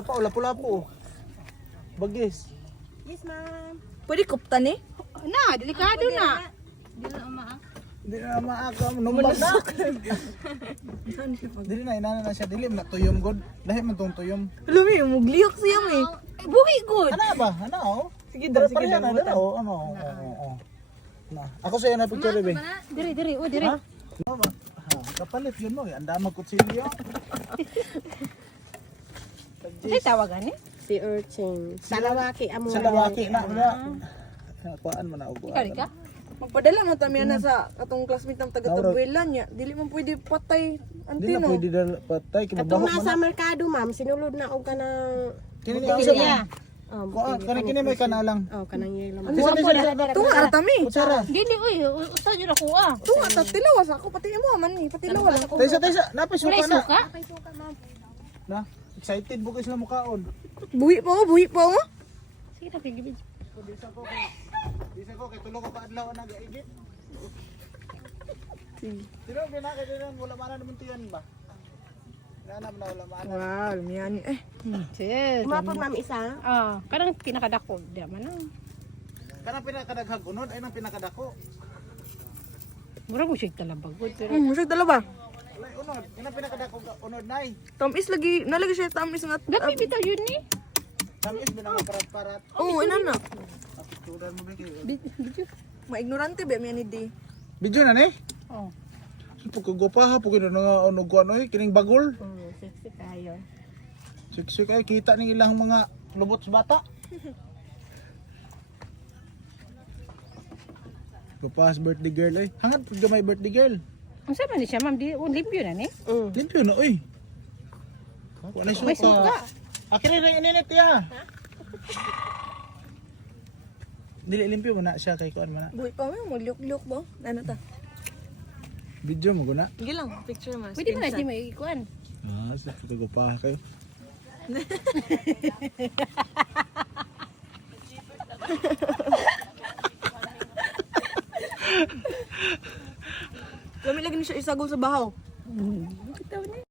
Pa, lapu-lapu. Bagis. Yes, ma'am. Pwede kuptan eh. Na, delikado na. Hindi na maaka. Numbag na. Dili na, inana na siya. Dili na tuyom god. Dahil man tong tuyom. Lumi, mugliyok siya eh. Buhi good. Ano ba? Ano? Sige daw, sige Pareha daw. na. Ano? Oo. Na. Ako sa'yo na picture, be. Diri, o diri. Ha? Ano ba? Kapalit yun mo. Ang damang kutsilyo. Say tawagan eh. Si Urchin. Salawaki amo. Sa lawaki na. Kuhaan mo na. Ikaw ka? Magpadala mo tami na sa katong classmate ng taga-Tabuelan niya. Dili man pwede patay. Hindi na Antino. pwede dal patay. Atong Kinabahok mo nasa na. merkado, ma'am, sinulod na og kanang Kini nga sa Iya. Kuhaan. Kani may kanalang. oh kanang yelo. Lisa. Tunga ra tami. Kutsara. Dili uy, usa jud ako ah. Tunga ta tilawas ako pati mo man ni patilawas ako. Taysa. Napay Wala suka na. suka? Na. Excited bukis na mukhaon. Buhi pa mo. Sige na pigibid. Bisa ko kay tulog ko kaadlaw na gaigit. Sino binaka din wala man naman tiyan ba? Nanam na wala man. Wow, miyani eh. Yes. Mapod ma'am isa. Ah, kanang pinakadako di man na. Kana pinakadaghag unod ay nang pinakadako. Mura mo siya talabagod pero Musig dalawa. Lay unod, ina pinakadako unod nay. Tamis lagi, nalagi siya tamis nga. gabi bitaw yun ni. Tamis binang parat-parat. Oo, inana. Tudan mo bigay. Video. Maignorante ba miyani di. Video na ni? Oh. Pagkagopa ha pugid na nga unog ko ano kining bagol. Sexy kayo. Siksik ay kita ning ilang mga lubot sa bata. Papas birthday girl ay. Hangad pud gamay birthday girl. Unsa man ni siya ma'am di limpyo na ni? Limpyo na oy. Wala May suka. suka. Akin na yung ininit ya. Dili limpyo mo na siya kay kuan mo na. Buhi pa mo, magliyok-liyok ba? Ano ta? Video mo guna. Sige lang, picture man. Pwede man na di may ikuan. Ah, sa pagkagupa kayo. Kami lagi ni siya isagol sa bahaw. Bitaw ni.